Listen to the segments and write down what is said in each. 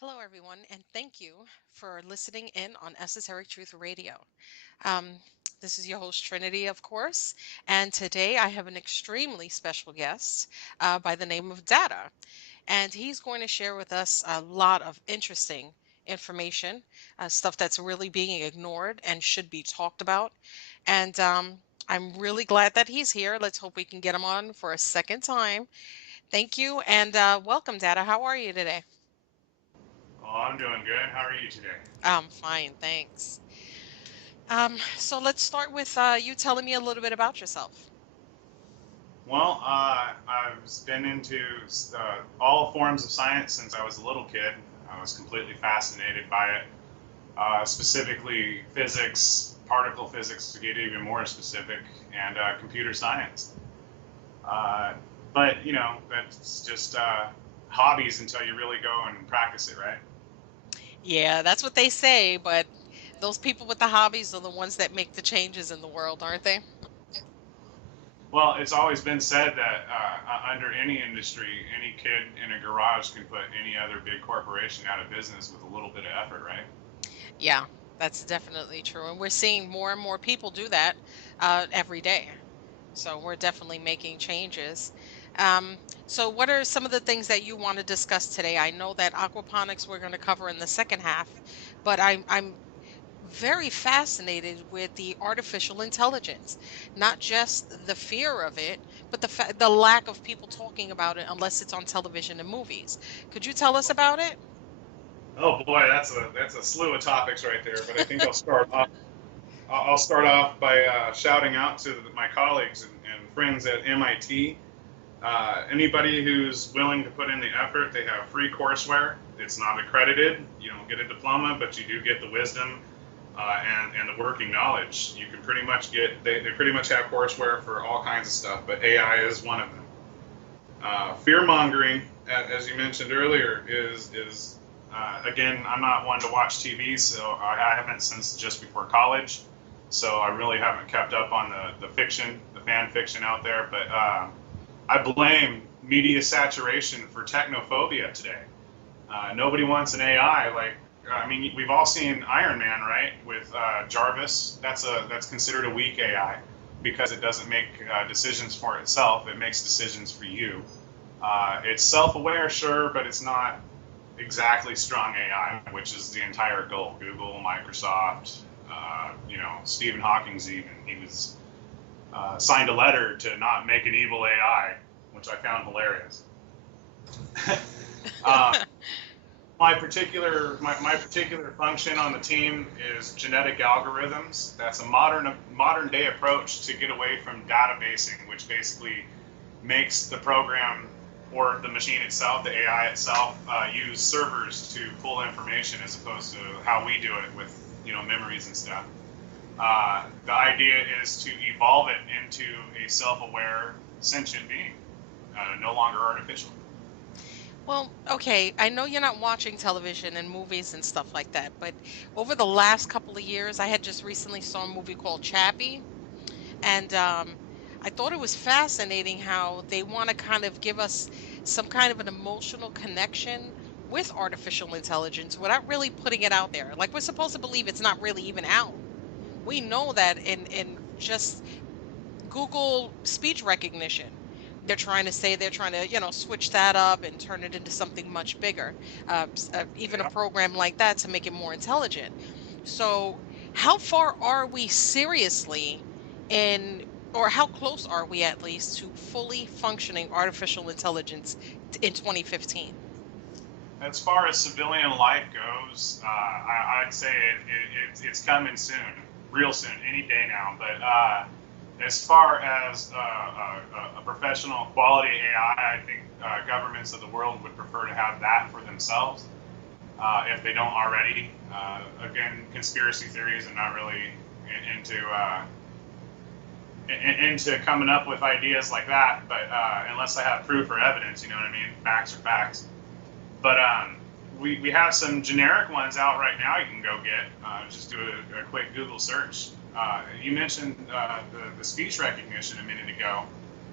Hello, everyone, and thank you for listening in on Esoteric-Truth Radio. Um, this is your host, Trinity, of course, and today I have an extremely special guest by the name of Data, and he's going to share with us a lot of interesting information, stuff that's really being ignored and should be talked about. And I'm really glad that he's here. Let's hope we can get him on for a second time. Thank you, and welcome, Data. How are you today? Oh, I'm doing good. How are you today? I'm fine, thanks. So let's start with you telling me a little bit about yourself. Well, I've been into all forms of science since I was a little kid. I was completely fascinated by it, specifically physics, particle physics to get even more specific, and computer science. Uh, but, that's just hobbies until you really go and practice it, right? Yeah, that's what they say, but those people with the hobbies are the ones that make the changes in the world, aren't they? Well, it's always been said that under any industry, any kid in a garage can put any other big corporation out of business with a little bit of effort, right? Yeah, that's definitely true. And we're seeing more and more people do that every day. So we're definitely making changes. So, what are some of the things that you want to discuss today? I know that aquaponics we're going to cover in the second half, but I'm very fascinated with the artificial intelligence, not just the fear of it, but the lack of people talking about it unless it's on television and movies. Could you tell us about it? Oh boy, that's a slew of topics right there. But I think I'll start off. I'll start off by shouting out to my colleagues and friends at MIT. Anybody who's willing to put in the effort, they have free courseware. It's not accredited. You don't get a diploma, but you do get the wisdom and the working knowledge. You can pretty much get. They pretty much have courseware for all kinds of stuff, but AI is one of them. Fear mongering, as you mentioned earlier, is again. I'm not one to watch TV, so I haven't since just before college. So I really haven't kept up on the fiction, the fan fiction out there. But I blame media saturation for technophobia today. Nobody wants an AI. I mean, we've all seen Iron Man, right? With Jarvis, that's considered a weak AI because it doesn't make decisions for itself. It makes decisions for you. It's self-aware, sure, but it's not exactly strong AI, which is the entire goal. Google, Microsoft, Stephen Hawking's even he was signed a letter to not make an evil AI, which I found hilarious. uh, my particular function on the team is genetic algorithms. That's a modern day approach to get away from databasing, which basically makes the program or the machine itself, the AI itself, use servers to pull information as opposed to how we do it with memories and stuff. The idea is to evolve it into a self-aware sentient being, no longer artificial. Well, okay, I know you're not watching television and movies and stuff like that, but over the last couple of years, I had just recently saw a movie called Chappie, and I thought it was fascinating how they want to kind of give us some kind of an emotional connection with artificial intelligence without really putting it out there. Like we're supposed to believe it's not really even out. We know that in just Google speech recognition. They're trying to, switch that up and turn it into something much bigger. Even a Yeah. program like that to make it more intelligent. So, how far are we seriously in, or how close are we at least to fully functioning artificial intelligence in 2015? As far as civilian life goes, I'd say it's coming soon, real soon, any day now. But as far as a professional quality AI, I think governments of the world would prefer to have that for themselves if they don't already. Again, conspiracy theories are not really into into coming up with ideas like that, but unless I have proof or evidence, you know what I mean? Facts are facts. But we have some generic ones out right now you can go get. Just do a quick Google search. You mentioned the speech recognition a minute ago.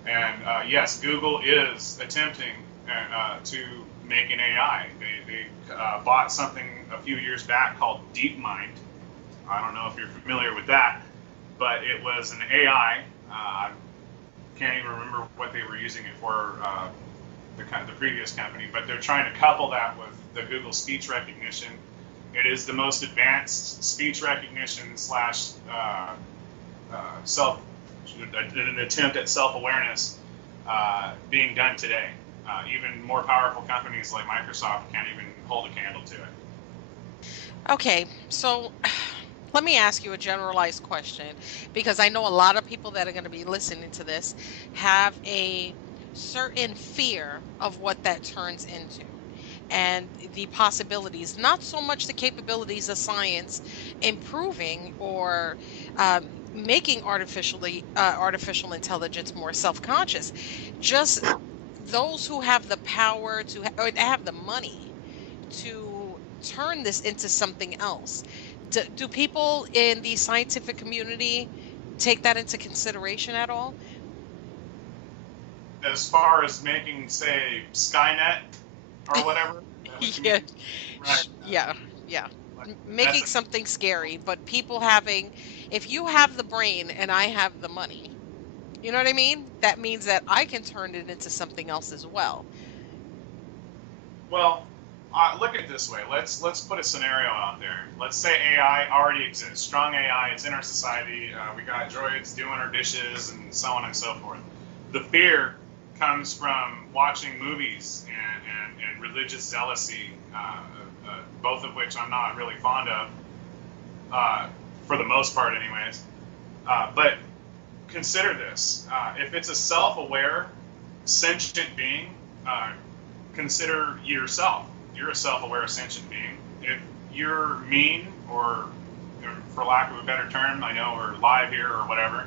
And yes, Google is attempting to make an AI. They bought something a few years back called DeepMind. I don't know if you're familiar with that, but it was an AI. I can't even remember what they were using it for, the previous company, but they're trying to couple that with the Google speech recognition. It is the most advanced speech recognition slash self an attempt at self-awareness being done today. Even more powerful companies like Microsoft can't even hold a candle to it. Okay, so let me ask you a generalized question, because I know a lot of people that are going to be listening to this have a certain fear of what that turns into and the possibilities, not so much the capabilities of science improving or making artificial intelligence more self-conscious, just those who have the power to or have the money to turn this into something else. Do people in the scientific community take that into consideration at all? As far as making, say, Skynet or whatever, is that what you Yeah, mean? Right. yeah, yeah. Like, that's Making something scary, but people having, if you have the brain and I have the money, you know what I mean? That means that I can turn it into something else as well. well. Look at it this way. Let's put a scenario out there. Let's say AI already exists. Strong AI. It's in our society. We got droids doing our dishes and so on and so forth. The fear comes from watching movies and religious zealousy, both of which I'm not really fond of, for the most part, anyways. But consider this: if it's a self-aware, sentient being, consider yourself. You're a self-aware, sentient being. If you're mean, or for lack of a better term, I know we're live here or whatever,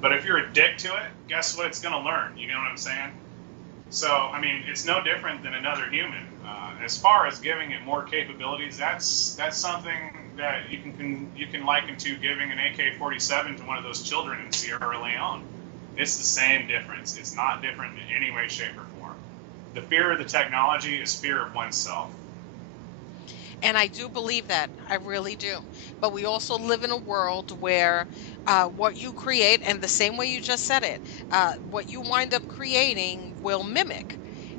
but if you're a dick to it, guess what it's going to learn? You know what I'm saying? So, I mean, it's no different than another human. As far as giving it more capabilities, that's something that you can liken to giving an AK-47 to one of those children in Sierra Leone. It's the same difference. It's not different in any way, shape, or form. The fear of the technology is fear of oneself. And I do believe that. I really do. But we also live in a world where what you create, and the same way you just said it, what you wind up creating will mimic.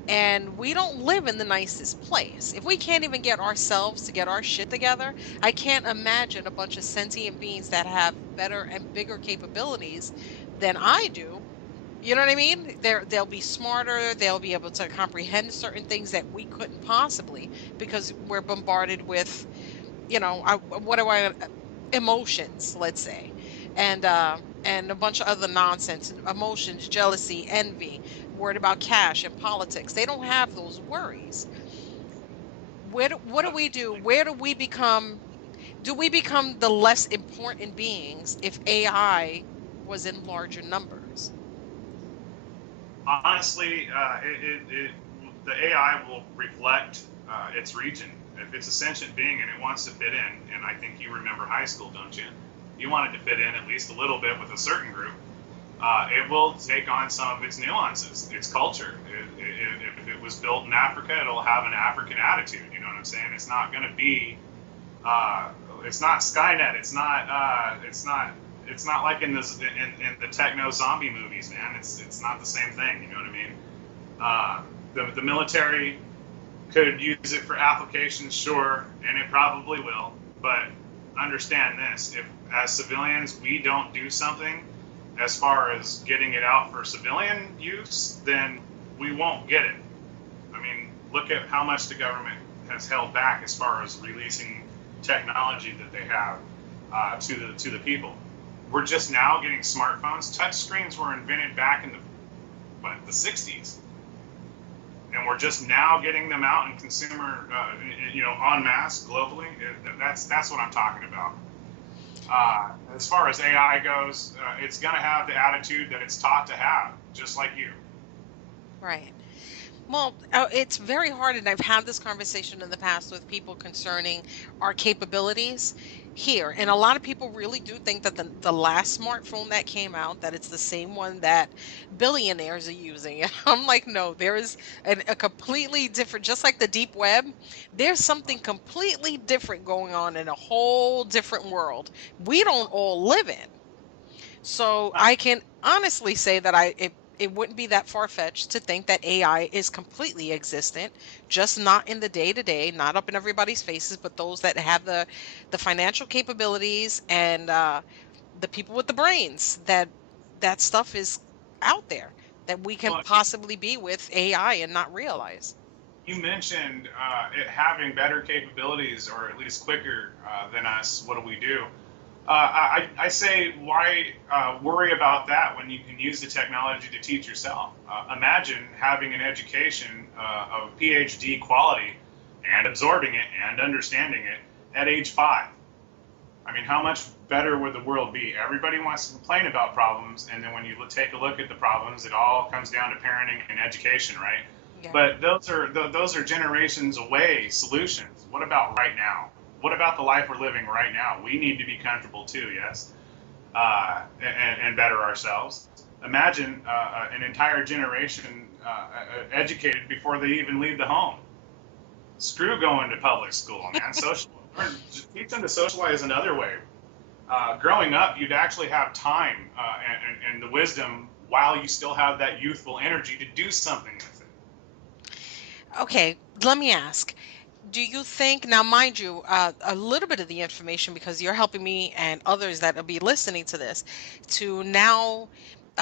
And we don't live in the nicest place. If we can't even get ourselves to get our shit together, I can't imagine a bunch of sentient beings that have better and bigger capabilities than I do. You know what I mean? They'll be smarter, they'll be able to comprehend certain things that we couldn't possibly, because we're bombarded with, what do I emotions, let's say. And a bunch of other nonsense, emotions, jealousy, envy, worried about cash and politics. They don't have those worries. What do we do? Where do we become the less important beings if AI was in larger numbers? Honestly, the AI will reflect its region. If it's a sentient being and it wants to fit in, and I think you remember high school, don't you? You wanted to fit in at least a little bit with a certain group. It will take on some of its nuances, its culture. If it was built in Africa, it'll have an African attitude. You know what I'm saying? It's not going to be. Uh, it's not Skynet. It's not like in the techno zombie movies, man. It's not the same thing. You know what I mean? The military could use it for applications, sure, and it probably will. But understand this: if as civilians we don't do something as far as getting it out for civilian use, then we won't get it. I mean, look at how much the government has held back as far as releasing technology that they have to the people. We're just now getting smartphones. Touch screens were invented back in the 60s, and we're just now getting them out in consumer, en masse globally. That's what I'm talking about. As far as AI goes, it's going to have the attitude that it's taught to have, just like you. Right. Well, it's very hard, and I've had this conversation in the past with people concerning our capabilities here. And a lot of people really do think that the last smartphone that came out, that it's the same one that billionaires are using. And I'm like, no, there is a completely different, just like the deep web, there's something completely different going on in a whole different world we don't all live in. So Uh, I can honestly say that it wouldn't be that far fetched to think that AI is completely existent, just not in the day to day, not up in everybody's faces, but those that have the financial capabilities and the people with the brains that stuff is out there that we can well, possibly be with AI and not realize. you mentioned it having better capabilities, or at least quicker than us. What do we do? I say, why worry about that when you can use the technology to teach yourself? Imagine having an education of PhD quality and absorbing it and understanding it at age 5. I mean, how much better would the world be? Everybody wants to complain about problems, and then when you take a look at the problems, it all comes down to parenting and education, right? Yeah. But those are generations away solutions. What about right now? What about the life we're living right now? We need to be comfortable too, yes, and better ourselves. Imagine an entire generation educated before they even leave the home. Screw going to public school, man. Just teach them to socialize another way. Growing up, you'd actually have time and the wisdom while you still have that youthful energy to do something with it. Okay, let me ask. Do you think, now, mind you, a little bit of the information, because you're helping me and others that will be listening to this to now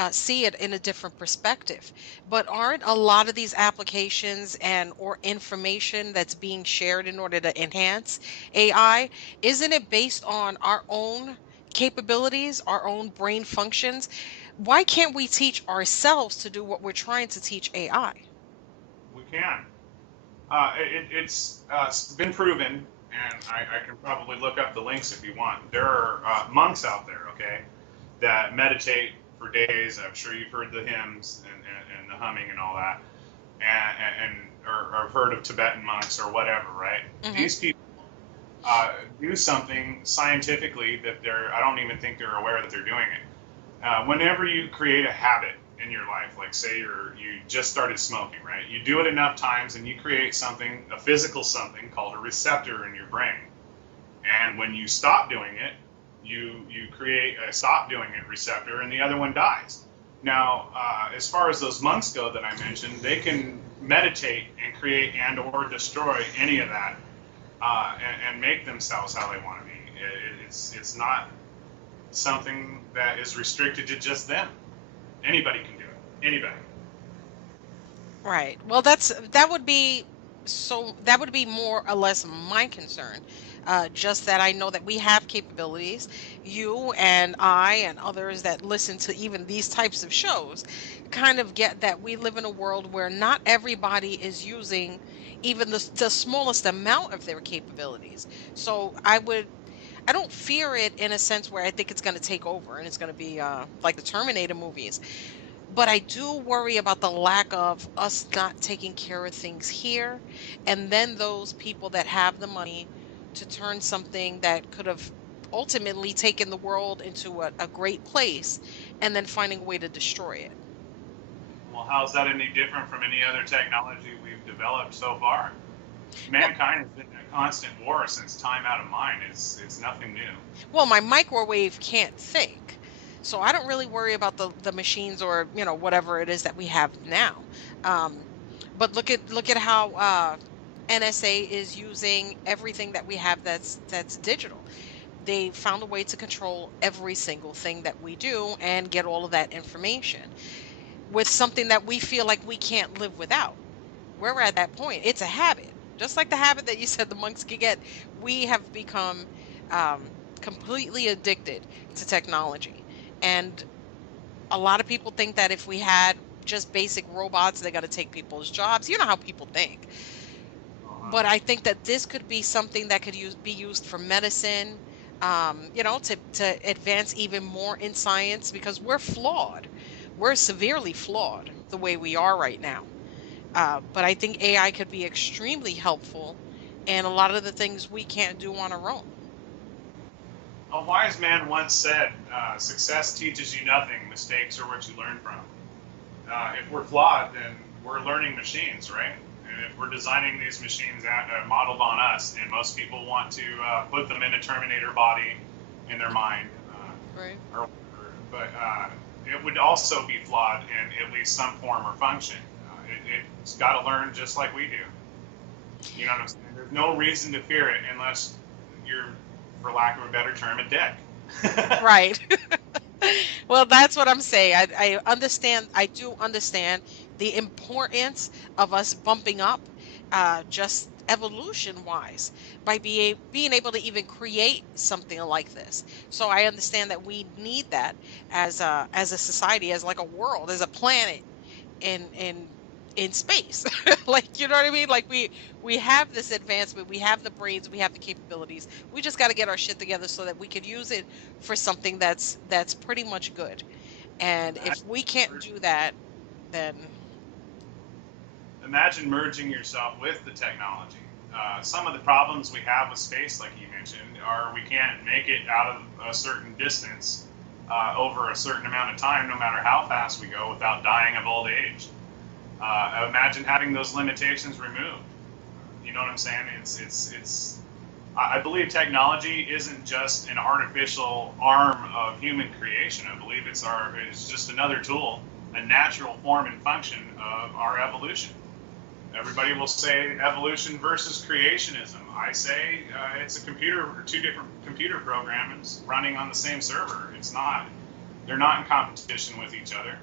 see it in a different perspective. But aren't a lot of these applications and or information that's being shared in order to enhance AI, isn't it based on our own capabilities, our own brain functions? Why can't we teach ourselves to do what we're trying to teach AI? We can. It's been proven, and I can probably look up the links if you want. There are monks out there, okay, that meditate for days. I'm sure you've heard the hymns and the humming and all that, and or have heard of Tibetan monks or whatever, right? Hmm. These people do something scientifically that I don't even think they're aware that they're doing it. Whenever you create a habit in your life, like say you just started smoking, right? You do it enough times and you create something, a physical something called a receptor in your brain. And when you stop doing it, you create a stop doing it receptor, and the other one dies. Now, as far as those monks go that I mentioned, they can meditate and create and or destroy any of that, and make themselves how they want to be. It's not something that is restricted to just them. Anybody can do it. Anybody. Right. Well, that would be more or less my concern. Just that I know that we have capabilities. You and I and others that listen to even these types of shows kind of get that we live in a world where not everybody is using even the smallest amount of their capabilities. So I don't fear it in a sense where I think it's going to take over and it's going to be like the Terminator movies, but I do worry about the lack of us not taking care of things here. And then those people that have the money to turn something that could have ultimately taken the world into a great place and then finding a way to destroy it. Well, how's that any different from any other technology we've developed so far? Well, Mankind has been in a constant war since time out of mind. It's nothing new. well, my microwave can't think. So I don't really worry about the machines or, whatever it is that we have now. Um, but look at how NSA is using everything that we have that's digital. They found a way to control every single thing that we do and get all of that information with something that we feel like we can't live without. We're at that point. It's a habit. Just like the habit that you said the monks could get, we have become completely addicted to technology. And a lot of people think that if we had just basic robots, they're going to take people's jobs. You know how people think. Uh-huh. But I think that this could be something that could be used for medicine, to advance even more in science because we're flawed. We're severely flawed the way we are right now. But I think AI could be extremely helpful in a lot of the things we can't do on our own. A wise man once said, "Success teaches you nothing; mistakes are what you learn from." If we're flawed, then we're learning machines, right? And if we're designing these machines modeled on us, and most people want to put them in a Terminator body in their mind, Right. or but it would also be flawed in at least some form or function. It's got to learn just like we do. You know what I'm saying? There's no reason to fear it unless you're, for lack of a better term, a dick. Right. Well, that's what I'm saying. I understand. I do understand the importance of us bumping up, just evolution wise, by being able to even create something like this. So I understand that we need that as a society, as like a world, as a planet in space. Like, you know what I mean? Like we have this advancement, we have the brains, we have the capabilities. We just got to get our shit together so that we could use it for something that's pretty much good. And if Imagine we can't do that, then imagine merging yourself with the technology. Some of the problems we have with space, like you mentioned, are we can't make it out of a certain distance over a certain amount of time, no matter how fast we go, without dying of old age. Imagine having those limitations removed. You know what I'm saying? It's. I believe technology isn't just an artificial arm of human creation. I believe it's just another tool, a natural form and function of our evolution. Everybody will say evolution versus creationism. I say it's a computer or two different computer programs running on the same server. It's not. They're not in competition with each other.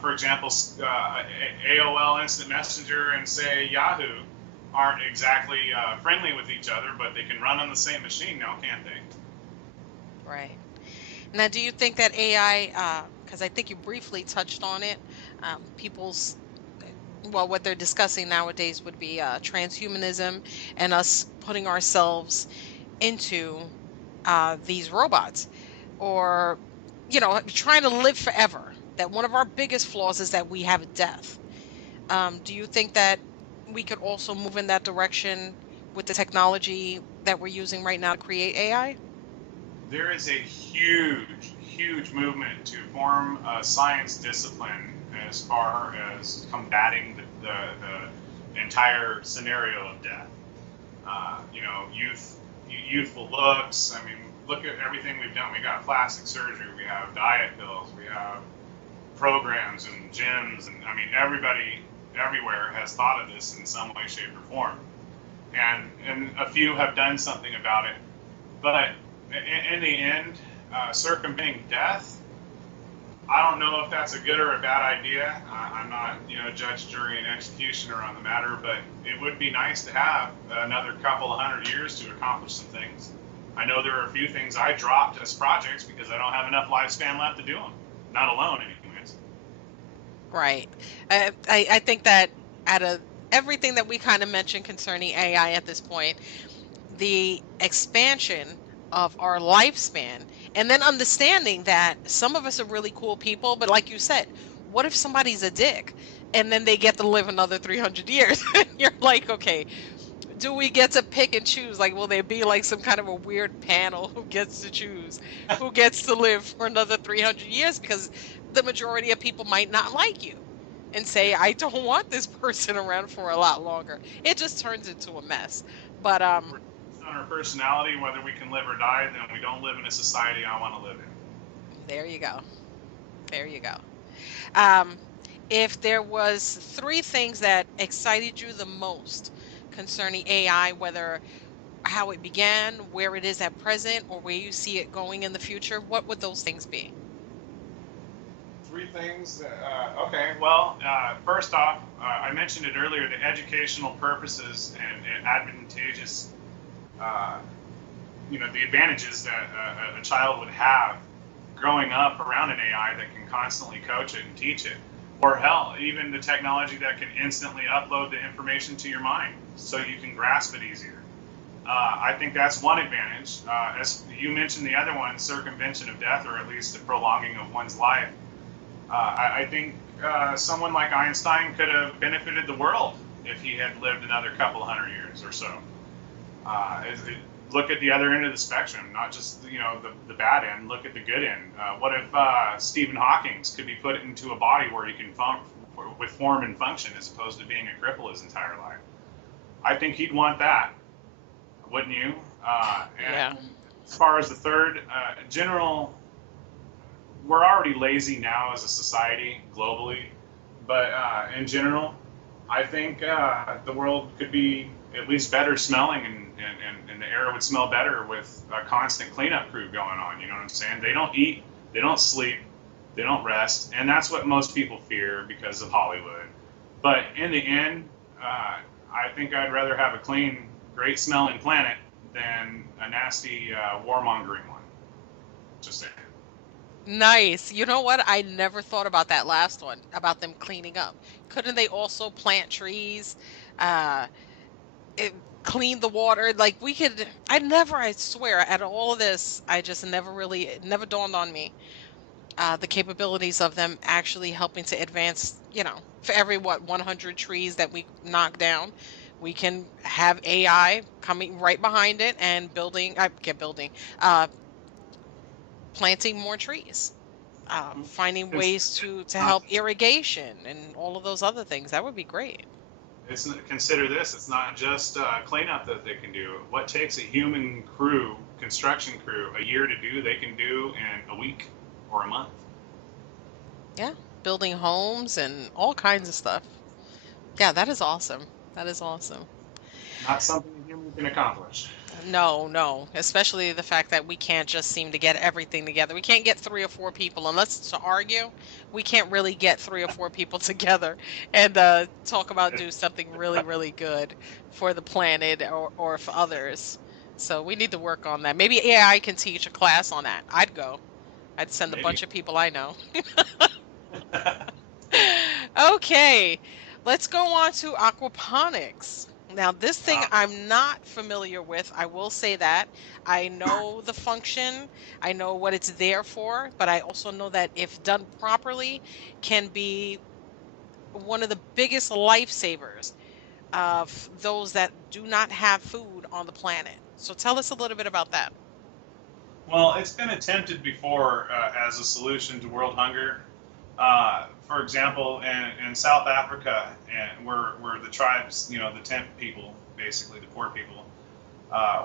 For example, AOL Instant Messenger and say Yahoo aren't exactly friendly with each other, but they can run on the same machine now, can't they? right. Now, do you think that AI, because I think you briefly touched on it, people's well, what they're discussing nowadays would be transhumanism and us putting ourselves into these robots, or trying to live forever. That one of our biggest flaws is that we have death. Do you think that we could also move in that direction with the technology that we're using right now to create AI? There is a huge, huge movement to form a science discipline as far as combating the entire scenario of death. Youthful looks. I mean, look at everything we've done. We got plastic surgery. We have diet pills. We have programs and gyms, and I mean, everybody everywhere has thought of this in some way, shape, or form. And a few have done something about it. But in the end, circumventing death, I don't know if that's a good or a bad idea. I'm not, judge, jury, and executioner on the matter, but it would be nice to have another couple of 100 years to accomplish some things. I know there are a few things I dropped as projects because I don't have enough lifespan left to do them. Not alone, anyways. Right. I think that out of everything that we kind of mentioned concerning AI at this point, the expansion of our lifespan, and then understanding that some of us are really cool people, but like you said, what if somebody's a dick and then they get to live another 300 years? You're like, okay, do we get to pick and choose? Like, will there be like some kind of a weird panel who gets to choose who gets to live for another 300 years? Because the majority of people might not like you and say, I don't want this person around for a lot longer. It just turns into a mess. But If we're on our personality, whether we can live or die, then we don't live in a society I want to live in. there you go. There you go. Um, if there was three things that excited you the most concerning AI, whether how it began, where it is at present, or where you see it going in the future, what would those things be? Three things. Okay, well, first off, I mentioned it earlier, the educational purposes and advantageous, uh, the advantages that a child would have growing up around an AI that can constantly coach it and teach it. Or hell, even the technology that can instantly upload the information to your mind so you can grasp it easier. I think that's one advantage. As you mentioned, the other one, circumvention of death, or at least the prolonging of one's life. I think someone like Einstein could have benefited the world if he had lived another couple hundred years or so. Look at the other end of the spectrum, not just the bad end. Look at the good end. What if Stephen Hawking's could be put into a body where he can with form and function as opposed to being a cripple his entire life? I think he'd want that, wouldn't you? Yeah. And as far as the third, general, we're already lazy now as a society globally, but in general, I think the world could be at least better smelling, and the air would smell better with a constant cleanup crew going on. You know what I'm saying? They don't eat, they don't sleep, they don't rest, and that's what most people fear because of Hollywood. But in the end, I think I'd rather have a clean, great smelling planet than a nasty, warmongering one. Just saying. Nice. You know what? I never thought about that last one, about them cleaning up. Couldn't they also plant trees, uh, it, clean the water? Like we could, I swear, at all of this, I just never really, it never dawned on me, the capabilities of them actually helping to advance, for every, what, 100 trees that we knock down, we can have AI coming right behind it and building, I get building, uh, planting more trees. Finding It's ways to not help irrigation and all of those other things. That would be great. it's consider this. It's not just cleanup that they can do. What takes a human crew, construction crew, a year to do, they can do in a week or a month. Yeah, building homes and all kinds of stuff. Yeah, that is awesome. That is awesome. Not something a human can accomplish. No, no, especially the fact that we can't just seem to get everything together. We can't get three or four people unless it's to argue. We can't really get three or four people together and talk about do something really, really good for the planet or for others. So we need to work on that. Maybe AI can teach a class on that. I'd go. I'd send a Maybe. bunch of people I know. Okay, let's go on to aquaponics. Now, this thing uh, I'm not familiar with. I will say that. I know the function, I know what it's there for, but I also know that if done properly, can be one of the biggest lifesavers of those that do not have food on the planet. So tell us a little bit about that. well, it's been attempted before as a solution to world hunger. For example, in South Africa, and where the tribes, the tent people, basically the poor people,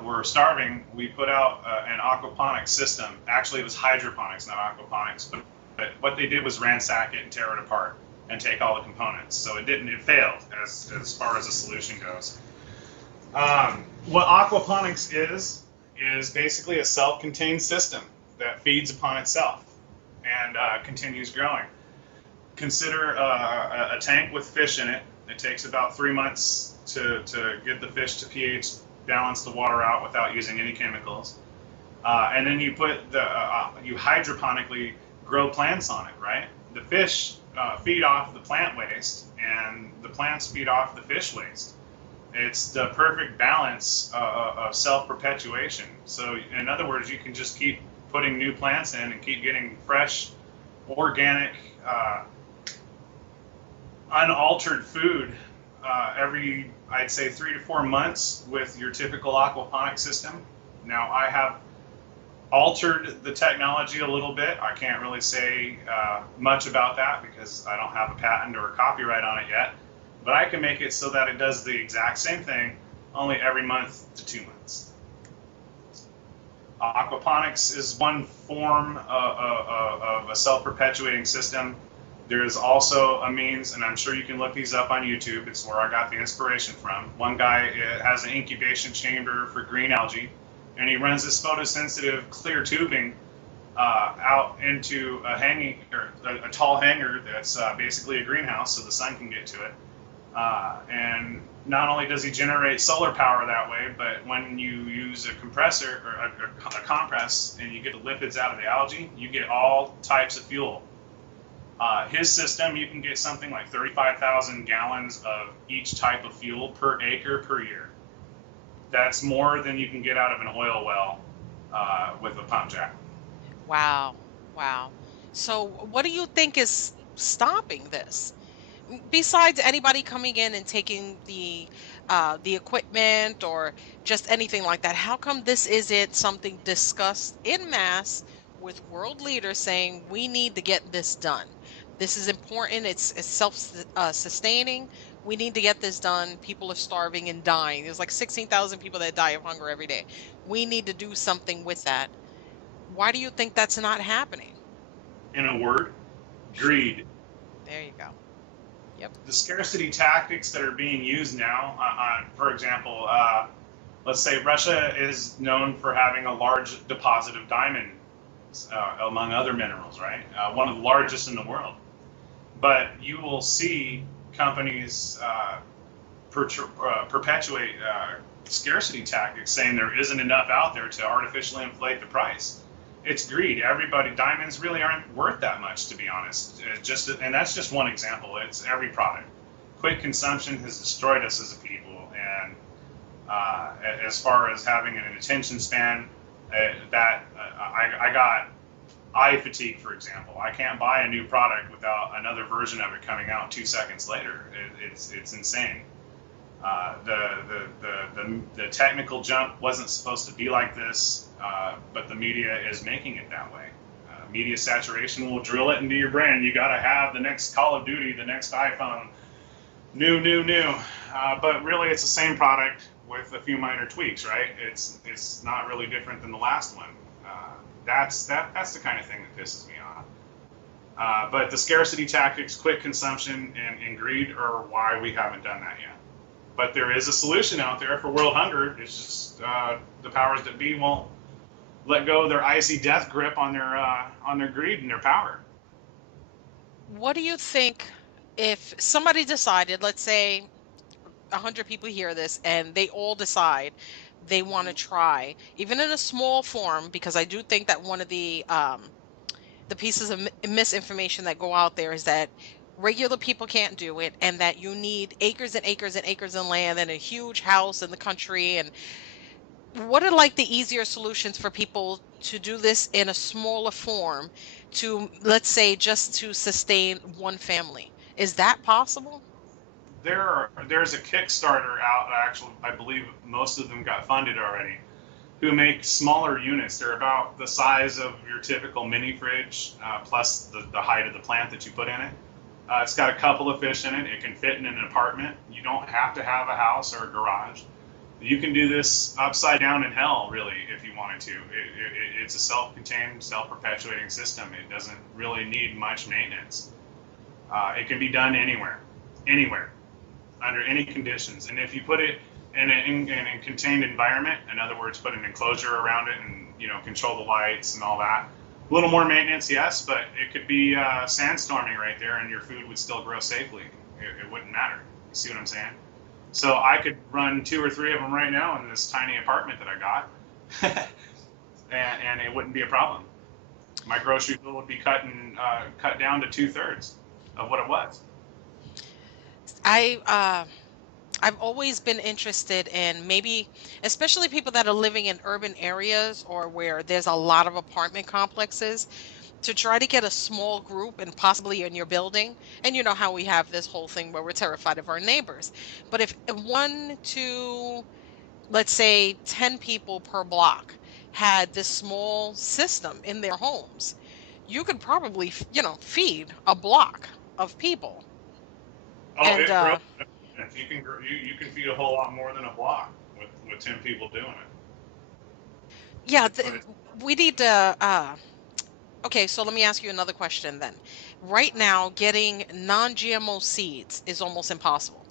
were starving, we put out an aquaponics system. Actually, it was hydroponics, not aquaponics. But what they did was ransack it and tear it apart and take all the components. So it didn't. It failed as far as a solution goes. What aquaponics is basically a self-contained system that feeds upon itself and continues growing. Consider a tank with fish in it. It takes about 3 months to get the fish to pH, balance the water out without using any chemicals. And then you hydroponically grow plants on it, right? The fish feed off the plant waste, and the plants feed off the fish waste. It's the perfect balance of self-perpetuation. So, in other words, you can just keep putting new plants in and keep getting fresh, organic, unaltered food every, I'd say, 3 to 4 months with your typical aquaponic system. Now, I have altered the technology a little bit. I can't really say much about that because I don't have a patent or a copyright on it yet. But I can make it so that it does the exact same thing, only every month to 2 months. Aquaponics is one form of a self-perpetuating system. There is also a means, and I'm sure you can look these up on YouTube. It's where I got the inspiration from. One guy has an incubation chamber for green algae, and he runs this photosensitive clear tubing out into a tall hanger that's basically a greenhouse, so the sun can get to it. And not only does he generate solar power that way, but when you use a compressor or a compress and you get the lipids out of the algae, you get all types of fuel. His system, you can get something like 35,000 gallons of each type of fuel per acre per year. That's more than you can get out of an oil well with a pump jack. Wow. Wow. So what do you think is stopping this? Besides anybody coming in and taking the equipment or just anything like that, how come this isn't something discussed in mass with world leaders saying we need to get this done? This is important. It's sustaining. We need to get this done. People are starving and dying. There's like 16,000 people that die of hunger every day. We need to do something with that. Why do you think that's not happening? In a word, greed. There you go. Yep. The scarcity tactics that are being used now, for example, let's say Russia is known for having a large deposit of diamonds, among other minerals, right? One of the largest in the world. But you will see companies perpetuate scarcity tactics, saying there isn't enough out there to artificially inflate the price. It's greed. Everybody, diamonds really aren't worth that much, to be honest. And that's just one example. It's every product. Quick consumption has destroyed us as a people, and as far as having an attention span, I got eye fatigue, for example. I can't buy a new product without another version of it coming out 2 seconds later. It's insane. The technical jump wasn't supposed to be like this, but the media is making it that way. Media saturation will drill it into your brain. You got to have the next Call of Duty, the next iPhone, new, new, new. But really, it's the same product with a few minor tweaks, right? It's not really different than the last one. That's the kind of thing that pisses me off. But the scarcity tactics, quick consumption, and greed are why we haven't done that yet. But there is a solution out there for world hunger. It's just the powers that be won't let go of their icy death grip on their greed and their power. What do you think if somebody decided, let's say 100 people hear this and they all decide they want to try, even in a small form, because I do think that one of the pieces of misinformation that go out there is that regular people can't do it and that you need acres and acres and acres of land and a huge house in the country. And what are like the easier solutions for people to do this in a smaller form to, let's say, just to sustain one family? Is that possible? There's a Kickstarter out. Actually, I believe most of them got funded already. Who make smaller units. They're about the size of your typical mini fridge, plus the height of the plant that you put in it. It's got a couple of fish in it. It can fit in an apartment. You don't have to have a house or a garage. You can do this upside down in hell, really, if you wanted to. It's a self-contained, self-perpetuating system. It doesn't really need much maintenance. It can be done anywhere, under any conditions. And if you put it in a contained environment, in other words, put an enclosure around it and control the lights and all that. A little more maintenance, yes, but it could be sandstorming right there, and your food would still grow safely. It wouldn't matter. You see what I'm saying? So I could run 2 or 3 of them right now in this tiny apartment that I got, and it wouldn't be a problem. My grocery bill would be cut down to 2/3 of what it was. I I've always been interested in maybe, especially people that are living in urban areas or where there's a lot of apartment complexes, to try to get a small group and possibly in your building. And you know how we have this whole thing where we're terrified of our neighbors. But if one, two, let's say 10 people per block had this small system in their homes, you could probably, feed a block of people. Oh, And it grows. You can feed a whole lot more than a block with 10 people doing it. yeah, But we need to okay, so let me ask you another question then. Right now, getting non-GMO seeds is almost impossible.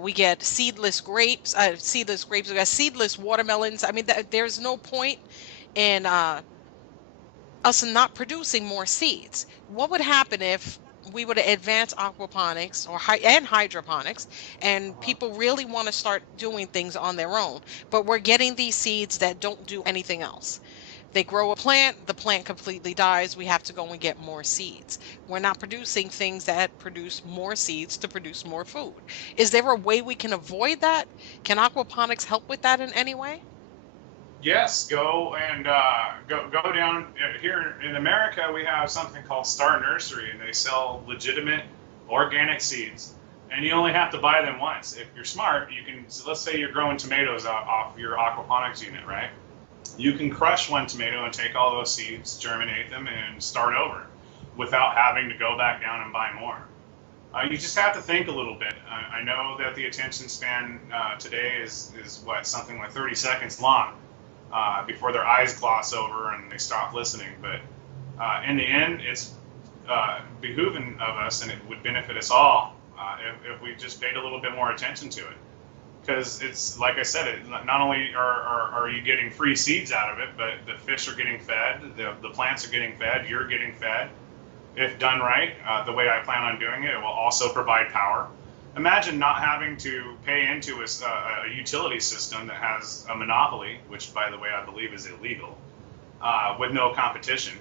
We get seedless grapes, we got seedless watermelons. I mean, there's no point in us not producing more seeds. What would happen if we were to advance aquaponics or and hydroponics, and uh, people really want to start doing things on their own, but we're getting these seeds that don't do anything else? They grow a plant, the plant completely dies. We have to go and get more seeds. We're not producing things that produce more seeds to produce more food. Is there a way we can avoid that? Can aquaponics help with that in any way? Yes, go and go down here in America. We have something called Star Nursery, and they sell legitimate organic seeds. And you only have to buy them once. If you're smart, you can. So let's say you're growing tomatoes off your aquaponics unit, right? You can crush one tomato and take all those seeds, germinate them, and start over, without having to go back down and buy more. You just have to think a little bit. I know that the attention span today is what, something like 30 seconds long before their eyes gloss over and they stop listening. But in the end, it's behooving of us, and it would benefit us all if we just paid a little bit more attention to it. Because it's like I said, not only are you getting free seeds out of it, but the fish are getting fed, the plants are getting fed, you're getting fed. If done right, the way I plan on doing it, it will also provide power. Imagine not having to pay into a utility system that has a monopoly, which, by the way, I believe is illegal, with no competition.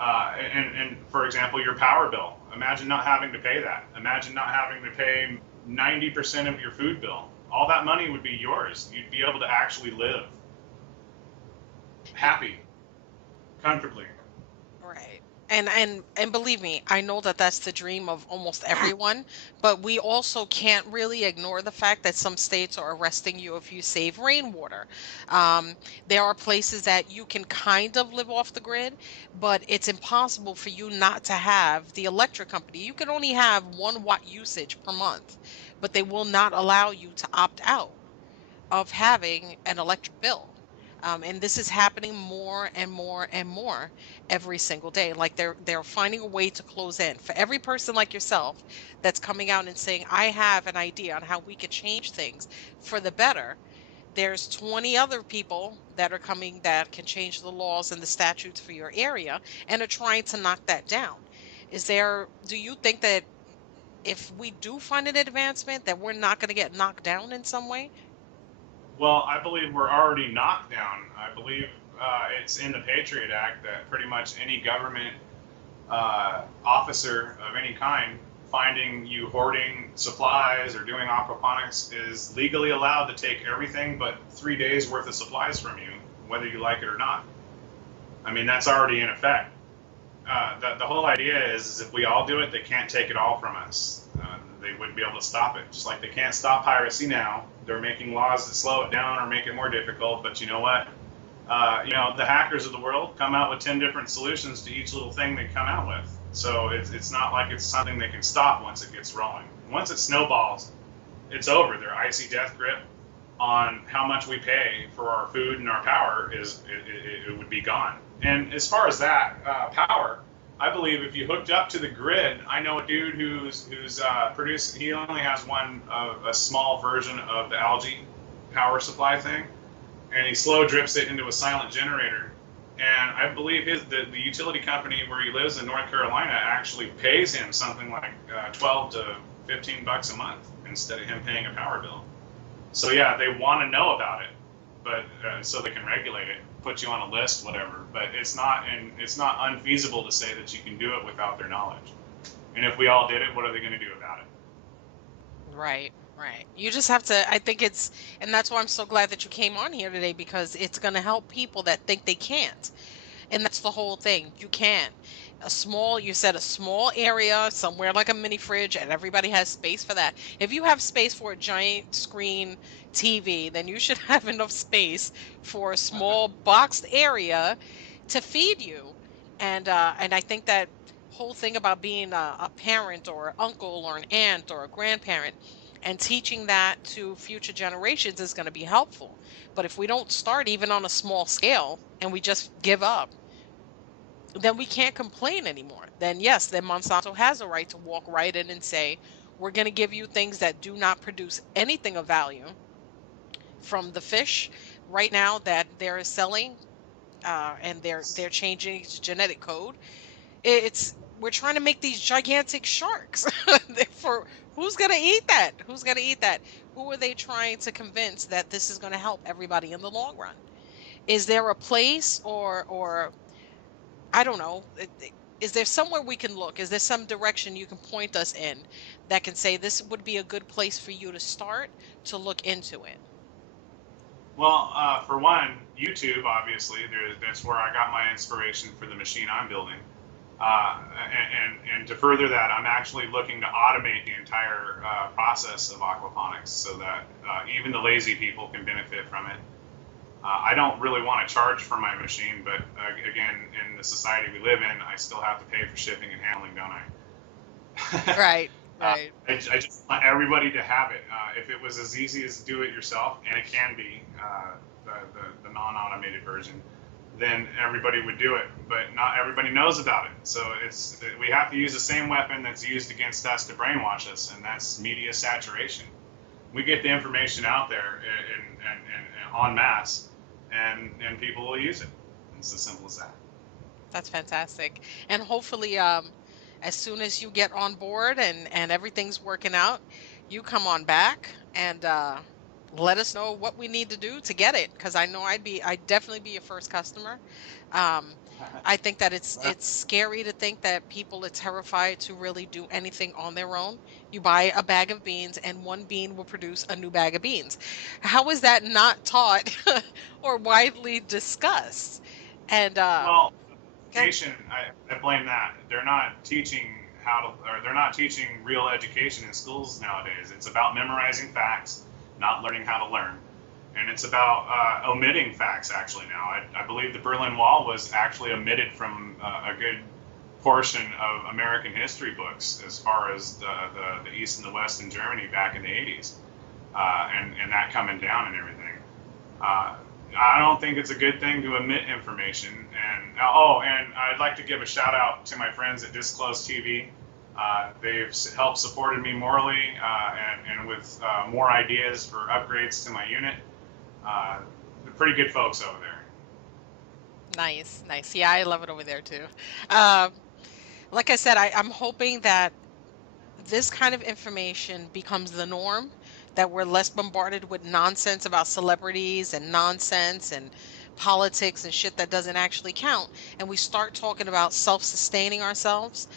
And for example, your power bill. Imagine not having to pay that. Imagine not having to pay 90% of your food bill. All that money would be yours. You'd be able to actually live happy, comfortably. Right. And believe me, I know that that's the dream of almost everyone, but we also can't really ignore the fact that some states are arresting you if you save rainwater. Um, there are places that you can kind of live off the grid, but it's impossible for you not to have the electric company. You can only have 1 watt usage per month, but they will not allow you to opt out of having an electric bill. And this is happening more and more and more every single day. Like they're finding a way to close in. For every person like yourself that's coming out and saying, I have an idea on how we could change things for the better, there's 20 other people that are coming that can change the laws and the statutes for your area and are trying to knock that down. Do you think that if we do find an advancement that we're not going to get knocked down in some way? Well, I believe we're already knocked down. I believe it's in the Patriot Act that pretty much any government officer of any kind finding you hoarding supplies or doing aquaponics is legally allowed to take everything but 3 days worth of supplies from you, whether you like it or not. I mean, that's already in effect. The whole idea is if we all do it, they can't take it all from us. They wouldn't be able to stop it. Just like they can't stop piracy now, they're making laws that slow it down or make it more difficult. But you know what? The hackers of the world come out with 10 different solutions to each little thing they come out with. So it's not like it's something they can stop once it gets rolling. Once it snowballs, it's over. Their icy death grip on how much we pay for our food and our power it would be gone. And as far as that power, I believe if you hooked up to the grid, I know a dude who's produced. He only has a small version of the algae power supply thing, and he slow drips it into a silent generator. And I believe the utility company where he lives in North Carolina actually pays him something like 12 to 15 bucks a month instead of him paying a power bill. So yeah, they want to know about it, but so they can regulate it, put you on a list, whatever. But it's not unfeasible to say that you can do it without their knowledge. And if we all did it, what are they going to do about it? Right, right. You just have to, I think and that's why I'm so glad that you came on here today because it's going to help people that think they can't. And that's the whole thing. You can. You said a small area, somewhere like a mini fridge, and everybody has space for that. If you have space for a giant screen TV, then you should have enough space for a small boxed area to feed you. And I think that whole thing about being a parent or an uncle or an aunt or a grandparent and teaching that to future generations is going to be helpful. But if we don't start even on a small scale and we just give up, then we can't complain anymore. Then yes, then Monsanto has a right to walk right in and say, we're going to give you things that do not produce anything of value from the fish right now that they're selling, and they're changing its genetic code. It's We're trying to make these gigantic sharks. For who's going to eat that? Who's going to eat that? Who are they trying to convince that this is going to help everybody in the long run? Is there a place or I don't know. Is there somewhere we can look? Is there some direction you can point us in that can say this would be a good place for you to start to look into it? Well, for one, YouTube, obviously, that's where I got my inspiration for the machine I'm building. And to further that, I'm actually looking to automate the entire process of aquaponics so that even the lazy people can benefit from it. I don't really want to charge for my machine, but again, in the society we live in, I still have to pay for shipping and handling, don't I? Right, right. I just want everybody to have it. If it was as easy as do it yourself, and it can be the non-automated version, then everybody would do it. But not everybody knows about it. So we have to use the same weapon that's used against us to brainwash us, and that's media saturation. We get the information out there en masse, and people will use it. It's as simple as that. That's fantastic. And hopefully, as soon as you get on board and everything's working out, you come on back and let us know what we need to do to get it. Because I know I'd definitely be your first customer. Um, I think that it's scary to think that people are terrified to really do anything on their own. You buy a bag of beans, and one bean will produce a new bag of beans. How is that not taught or widely discussed? And Well, okay. education, I blame that. They're not teaching or they're not teaching real education in schools nowadays. It's about memorizing facts, not learning how to learn. And it's about omitting facts, actually, now. I believe the Berlin Wall was actually omitted from a good portion of American history books as far as the East and the West in Germany back in the 80s, and that coming down and everything. Uh, I don't think it's a good thing to omit information. And I'd like to give a shout out to my friends at Disclose TV. They've helped supported me morally and with more ideas for upgrades to my unit. They're pretty good folks over there. Nice, nice. Yeah, I love it over there too. Um, like I said, I'm hoping that this kind of information becomes the norm, that we're less bombarded with nonsense about celebrities and nonsense and politics and shit that doesn't actually count. And we start talking about self-sustaining ourselves.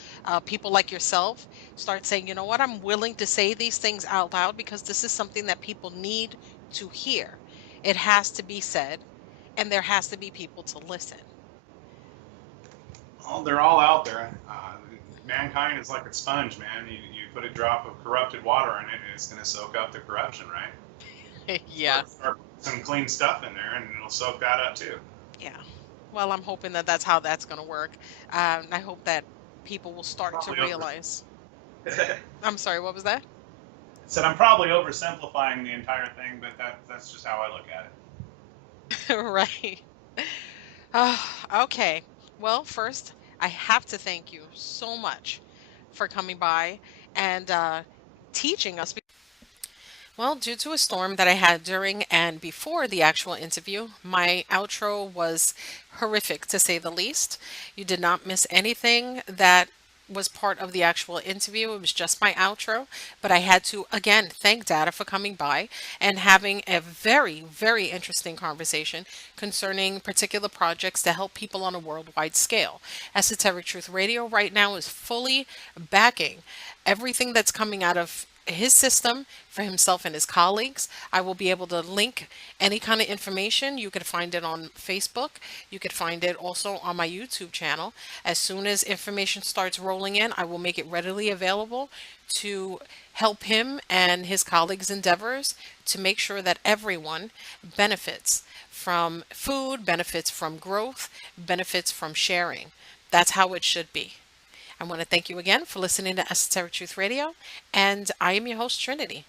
People like yourself start saying, you know what, I'm willing to say these things out loud because this is something that people need to hear. It has to be said, and there has to be people to listen. Oh, they're all out there. Mankind is like a sponge, man. You put a drop of corrupted water in it, and it's going to soak up the corruption, right? Yeah. Start some clean stuff in there, and it'll soak that up too. Yeah. Well, I'm hoping that that's how that's going to work. I hope that people will start to Probably over. realize. I'm sorry, what was that? Said I'm probably oversimplifying the entire thing, but that's just how I look at it. Right. Okay. Well, first, I have to thank you so much for coming by and teaching us. Well, due to a storm that I had during and before the actual interview, my outro was horrific to say the least. You did not miss anything that was part of the actual interview. It was just my outro. But I had to, again, thank Data for coming by and having a very, very interesting conversation concerning particular projects to help people on a worldwide scale. Esoteric Truth Radio right now is fully backing everything that's coming out of his system for himself and his colleagues. I will be able to link any kind of information. You could find it on Facebook. You could find it also on my YouTube channel. As soon as information starts rolling in, I will make it readily available to help him and his colleagues' endeavors to make sure that everyone benefits from food, benefits from growth, benefits from sharing. That's how it should be. I want to thank you again for listening to Esoteric Truth Radio, and I am your host, Trinity.